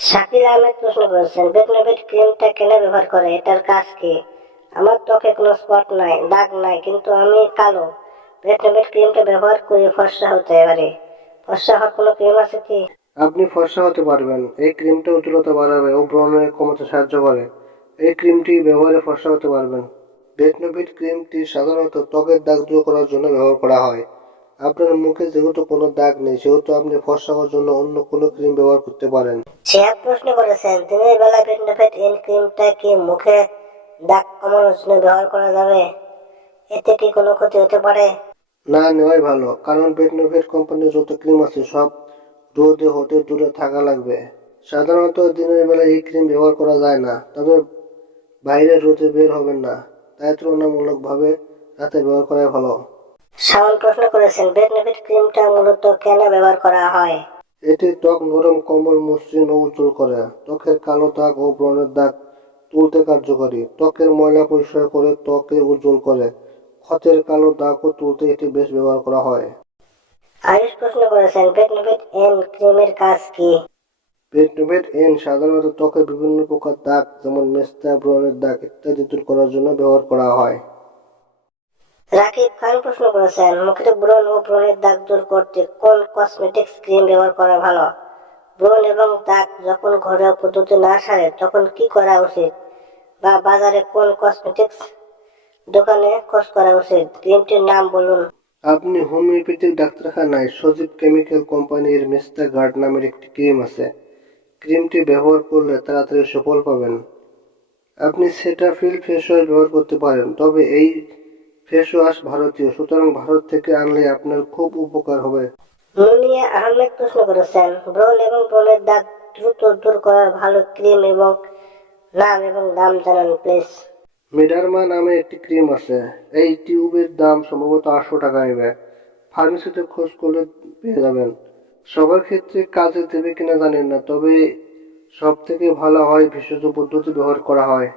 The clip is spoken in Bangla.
শাকিল আহমেদ প্রশ্ন করেছেন বেটনোভেট ক্রিমটা কেন ব্যবহার করে? এটার কাজ কি? আমার ত্বকে কোনো স্পট নাই, দাগ নাই, কিন্তু আমি কালো। বেটনোভেট ক্রিমটা ব্যবহার করে ফর্সা হতে পারে? ফর্সা হওয়ার কোনো ক্রিম আছে কি? আপনি ফর্সা হতে পারবেন। এই ক্রিমটা উজ্জ্বলতা বাড়াবে ও ব্রণ কমাতে সাহায্য করে। এই ক্রিমটি ব্যবহারে ফর্সা হতে পারবেন। বেটনোভিট ক্রিমটি সাধারণত ত্বকের দাগ দূর করার জন্য ব্যবহার করা হয়। আপনার মুখে যেহেতু কোনো দাগ নেই সেহেতু আপনি ফর্সা হওয়ার জন্য অন্য কোনো ক্রিম ব্যবহার করতে পারেন। শিহাব প্রশ্ন করেছেন দিনের বেলা এন ক্রিমটা কি মুখে দাগ কমানোর জন্য ব্যবহার করা যাবে? এতে কি কোনো ক্ষতি হতে পারে? না নেওয়াই ভালো কারণ কোম্পানির যত ক্রিম আছে সব রোদে হতে দূরে থাকা লাগবে। সাধারণত দিনের বেলা এই ক্রিম ব্যবহার করা যায় না তবে বাইরে রোদে বের হবেন না। তাই তুলনামূলকভাবে রাতে ব্যবহার করাই ভালো। শাওন প্রশ্ন করেছেন বেটনোভেট ক্রিমটা মূলত কেন ব্যবহার করা হয়? এটি ত্বক নরম কোমল মসৃণ ও উজ্জ্বল করে। ত্বকের কালো দাগ ও ব্রণের দাগ তুলতে কার্যকরী। ত্বকের ময়লা পরিষ্কার করে ত্বকে উজ্জ্বল করে। ক্ষতের কালো দাগও তুলতে এটি বেশ ব্যবহার করা হয়। আয়ুষ প্রশ্ন করেছেন এন ক্রিমের কাজ কি? এন সাধারণত ত্বকের বিভিন্ন প্রকার দাগ যেমন মেস্তা ব্রণের দাগ ইত্যাদি দূর করার জন্য ব্যবহার করা হয়। রাকিব খান প্রশ্ন করেছেন মুখের ব্রণ ও ব্রণের দাগ দূর করতে কোন কসমেটিক্স ক্রিম ব্যবহার করা ভালো? ব্রণ এবং দাগ যখন ঘরোয়া পদ্ধতি না সারে, তখন কি করা উচিত? বা বাজারে কোন কসমেটিক্স দোকানে খোঁজ করা উচিত? ক্রিমটির নাম বলুন। আপনি হোমিওপ্যাথিক ডাক্তারখানায় সজীব কেমিক্যাল কোম্পানির মিস্টার গার্ড নামের একটি ক্রিম আছে। ক্রিমটি ব্যবহার করলে তাড়াতাড়ি সুফল পাবেন। আপনি সেটাফিল ফেস ওয়াশ ব্যবহার করতে পারেন, তবে এই ফেস ওয়াশ ভারতীয় সুতরাং ভারত থেকে আনলে আপনার খুব উপকার হবে। মুনিয়া আহমেদ প্রশ্ন করেছেন ব্রণ এবং ব্রণের দাগ দ্রুত দূর করার ভালো ক্রিম এবং নাম এবং দাম জানান প্লিজ। মেডারমা নামে একটি ক্রিম আছে। এই টিউবের দাম সম্ভবত আটশো টাকা নেবে। ফার্মেসিতে খোঁজ করলে পেয়ে যাবেন। সবার ক্ষেত্রে কাজে দেবে কিনা জানেন না তবে সব থেকে ভালো হয় ভেষজ পদ্ধতি ব্যবহার করা হয়।